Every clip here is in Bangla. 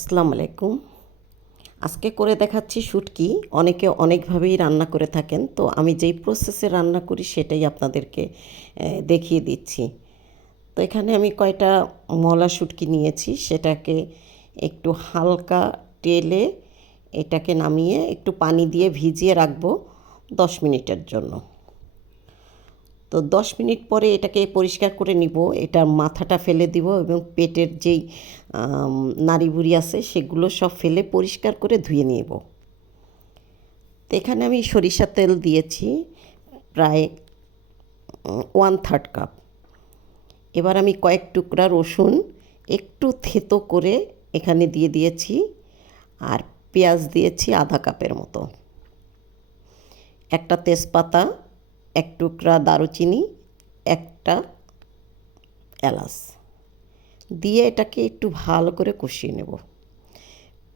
আসসালামু আলাইকুম। আজকে করে দেখাচ্ছি শুটকি। অনেকে অনেকভাবেই রান্না করে থাকেন। তো আমি যেই প্রসেসে রান্না করি সেটাই আপনাদেরকে দেখিয়ে দিচ্ছি। তো এখানে আমি কয়টা মলা শুটকি নিয়েছি। সেটাকে একটু হালকা টেলে এটাকে নামিয়ে একটু পানি দিয়ে ভিজিয়ে রাখব দশ মিনিটের জন্য। তো দশ মিনিট পরে এটাকে পরিষ্কার করে নিব। এটার মাথাটা ফেলে দিব এবং পেটের যেই নাড়িভুড়ি আছে সেগুলো সব ফেলে পরিষ্কার করে ধুয়ে নেব। তো এখানে আমি সরিষার তেল দিয়েছি প্রায় ওয়ান থার্ড কাপ এবার আমি কয়েক টুকরা রসুন একটু থেতো করে এখানে দিয়ে দিয়েছি আর পেঁয়াজ দিয়েছি আধা কাপের মতো। একটা তেজপাতা এক টুকরা দারুচিনি, একটা এলাচ। দিয়ে এটাকে একটু ভালো করে কষিয়ে নেব।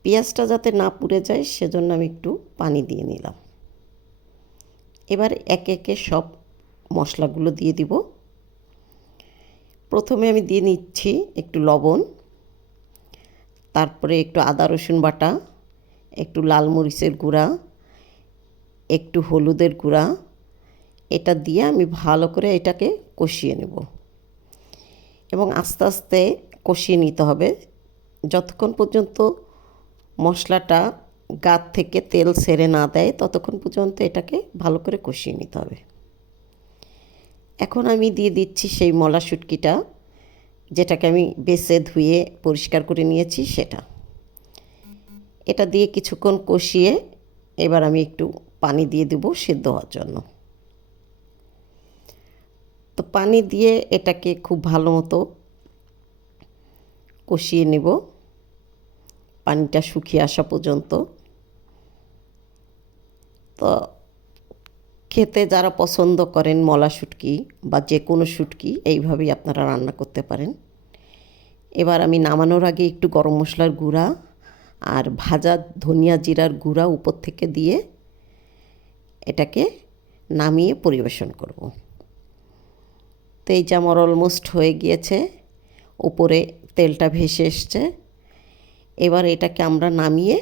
পেঁয়াজটা যাতে না পুড়ে যায়, সেজন্য আমি একটু পানি দিয়ে নিলাম। এবার একে একে সব মশলাগুলো দিয়ে দিব। প্রথমে আমি দিয়ে নিচ্ছি একটু লবণ, তারপরে একটু আদা, রসুন বাটা, একটু লাল মরিচের গুঁড়া, একটু হলুদের গুঁড়া এটা দিয়ে আমি ভালো করে এটাকে কষিয়ে নেব। এবং আস্তে আস্তে কষিয়ে নিতে হবে। যতক্ষণ পর্যন্ত মশলাটা গাত থেকে তেল সেরে না দেয়, ততক্ষণ পর্যন্ত এটাকে ভালো করে কষিয়ে নিতে হবে। এখন আমি দিয়ে দিচ্ছি সেই মলা শুটকিটা, যেটাকে আমি বেছে ধুয়ে পরিষ্কার করে নিয়েছি সেটা। এটা দিয়ে কিছুক্ষণ কষিয়ে এবার আমি একটু পানি দিয়ে দেবো সেদ্ধ হওয়ার জন্য। পানি দিয়ে এটাকে খুব ভালো মতো কষিয়ে নেব। পানিটা শুকিয়ে আসা পর্যন্ত। তো খেতে যারা পছন্দ করেন মলা শুটকি বা যে কোনো শুটকি, এইভাবেই আপনারা রান্না করতে পারেন। এবার আমি নামানোর আগে একটু গরম মশলার গুঁড়া আর ভাজা ধনিয়া জিরার গুঁড়া উপর থেকে দিয়ে এটাকে নামিয়ে পরিবেশন করব। তো এই যে আমার অলমোস্ট হয়ে গিয়েছে, উপরে তেলটা ভেসে এসছে। এবার এটাকে আমরা নামিয়ে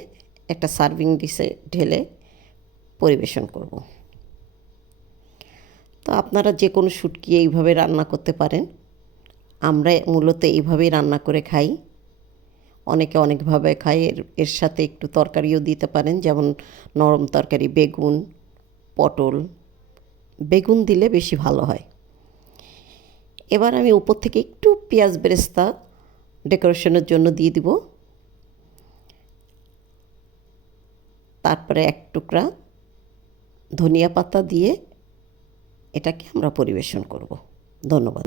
একটা সার্ভিং ডিশে ঢেলে পরিবেশন করব। তো আপনারা যে কোনো শুটকি এইভাবে রান্না করতে পারেন। আমরা মূলত এইভাবেই রান্না করে খাই। অনেকে অনেকভাবে খায়, এর এর সাথে একটু তরকারিও দিতে পারেন, যেমন নরম তরকারি, বেগুন, পটল। বেগুন দিলে বেশি ভালো হয়। এবার আমি উপর থেকে একটু পেঁয়াজ বেরেস্তা ডেকোরেশনের জন্য দিয়ে দিব। তারপরে এক টুকরা ধনিয়া পাতা দিয়ে এটাকে আমরা পরিবেশন করব। ধন্যবাদ।